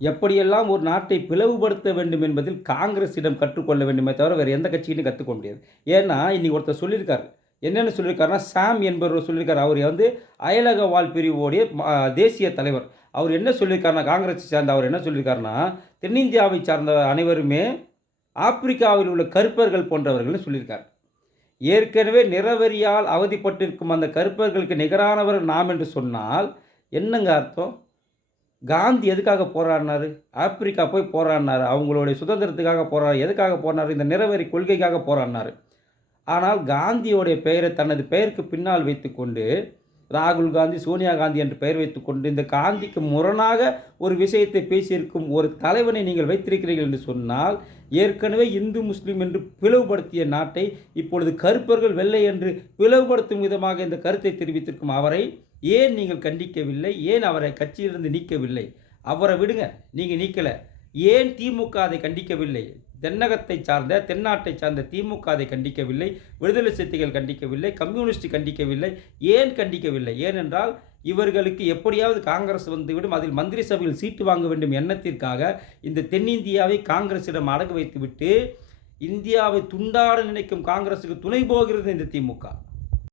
எப்படியெல்லாம் ஒரு நாட்டை பிளவுபடுத்த வேண்டும் என்பதில் காங்கிரஸிடம் கற்றுக்கொள்ள வேண்டுமே தவிர வேறு எந்த கட்சியிலும் கற்றுக்க முடியாது. ஏன்னா, இன்னைக்கு ஒருத்தர் சொல்லியிருக்காரு. என்னென்னு சொல்லியிருக்காருன்னா, சாம் என்பவர் சொல்லியிருக்காரு. அவர் வந்து அயலக வாழ் பிரிவோடைய தேசிய தலைவர். அவர் என்ன சொல்லியிருக்காருன்னா, காங்கிரஸை சார்ந்த அவர் என்ன சொல்லியிருக்காருன்னா, தென்னிந்தியாவை சார்ந்த அனைவருமே ஆப்பிரிக்காவில் உள்ள கருப்பர்கள் போன்றவர்கள்னு சொல்லியிருக்கார். ஏற்கனவே நிறவெறியால் அவதிப்பட்டிருக்கும் அந்த கருப்பர்களுக்கு நிகரானவர்கள் நாம் என்று சொன்னால் என்னங்க அர்த்தம்? காந்தி எதுக்காக போராடினாரு? ஆப்பிரிக்கா போய் போராடினாரு. அவங்களுடைய சுதந்திரத்துக்காக போராடி எதுக்காக போராடினாரு? இந்த நிறவெறி கொள்கைக்காக போராடினாரு. ஆனால் காந்தியோடைய பெயரை தனது பெயருக்கு பின்னால் வைத்துக்கொண்டு ராகுல் காந்தி, சோனியா காந்தி என்று பெயர் வைத்துக்கொண்டு இந்த காந்திக்கு முரணாக ஒரு விஷயத்தை பேசியிருக்கும் ஒரு தலைவனை நீங்கள் வைத்திருக்கிறீர்கள் என்று சொன்னால், ஏற்கனவே இந்து முஸ்லீம் என்று பிளவுபடுத்திய நாட்டை இப்பொழுது கருப்பர்கள் வெள்ளை என்று பிளவுபடுத்தும் விதமாக இந்த கருத்தை தெரிவித்திருக்கும் அவரை ஏன் நீங்கள் கண்டிக்கவில்லை? ஏன் அவரை கட்சியிலிருந்து நீக்கவில்லை? அவரை விடுங்க, நீங்கள் நீக்கலை. ஏன் திமுக அதை கண்டிக்கவில்லை? தென்னகத்தை சார்ந்த தென்னாட்டை சார்ந்த திமுக அதை கண்டிக்கவில்லை, விடுதலை சிறுத்தைகள் கண்டிக்கவில்லை, கம்யூனிஸ்ட் கண்டிக்கவில்லை. ஏன் கண்டிக்கவில்லை? ஏனென்றால் இவர்களுக்கு எப்படியாவது காங்கிரஸ் வந்துவிடும், அதில் மந்திரி சபையில் சீட்டு வாங்க வேண்டும் எண்ணத்திற்காக இந்த தென்னிந்தியாவை காங்கிரஸிடம் அடகு வைத்துவிட்டு இந்தியாவை துண்டாட நினைக்கும் காங்கிரஸுக்கு துணை போகிறது இந்த திமுக.